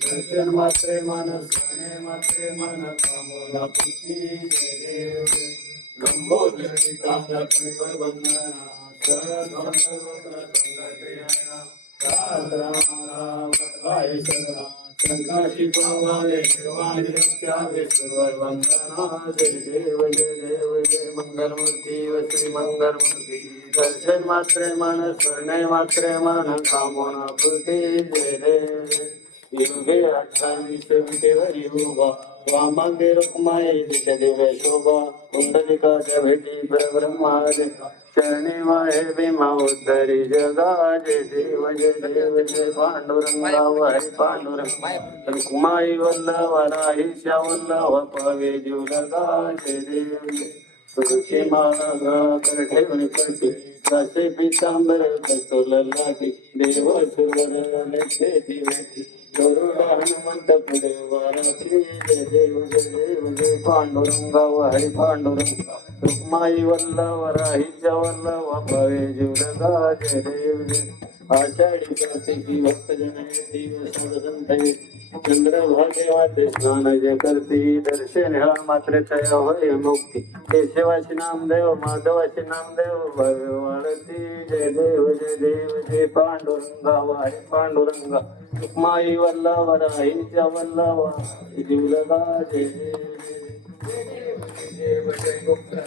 દર્શન માત્રે માનસ ગણે માત્રે મન કામોના પૂછી દેવ ગંભોદરી કામના પરિવર વંદના સર્વ સર્વ પ્રસન્ન ક્રિયા રામ રામ ભાઈ સદા सुरवर वंदना जय देव जय देव जय मंगलमूर्ती व श्री मंगलमूर्ती दर्शन मात्रे मन स्मरणे मात्रे मन कामना पुती जय देव जय युगे अठ्ठावीस विटेवरी उभा वामांगे रुक्माई दिश दिव्य शोभा कुंडलिकाच्या भेटी परब्रह्मादे चरणी वाहे भीमा जगाजे देव जय देव जय पांडुरंगा हरी पांडुरंग. कुमाई वल्लभ राही वल्लभ पावे जीव लगा जय देव तुळशी माळा गळाकर ठेवून करते कसे पितांबर कस्तुर लागे. देव सुरवर नेते दिवती गरुड हनुमंत पुढे वाराची जय देव जय देव जय पांडुरंगा हरी पांडुरंग रुक्माई वल्लभ राहीच्या वल्लभ भावे जीवलगा जय देव जय आषाढी कार्तिकी भक्त जन येती साध संत येती चंद्रभागेवाते स्नान जे करती दर्शन हा मात्र तय होय मुक्ती केशवाशी नामदेव माधवाशी नामदेव भव्य वाळती जय देव जय देव जय पांडुरंगा वाय पांडुरंगा माई वल्लभ राहीच्या वल्लभा जीवलगा जय देव देव जय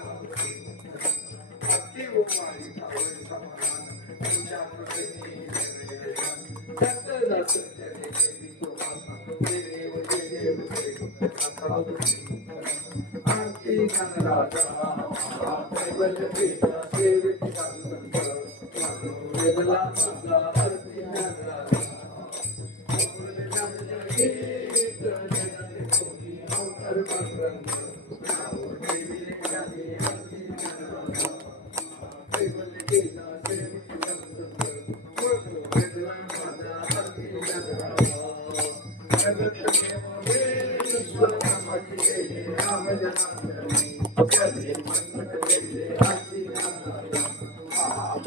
Thank you.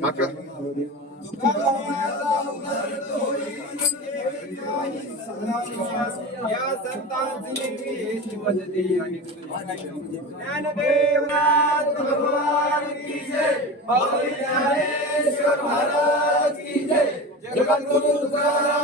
Пока. या संतांची ज्ञानदेवनाथ भगवान की जय बाबा ज्ञानेश्वर महाराज की जय जगद्गुरु तुकाराम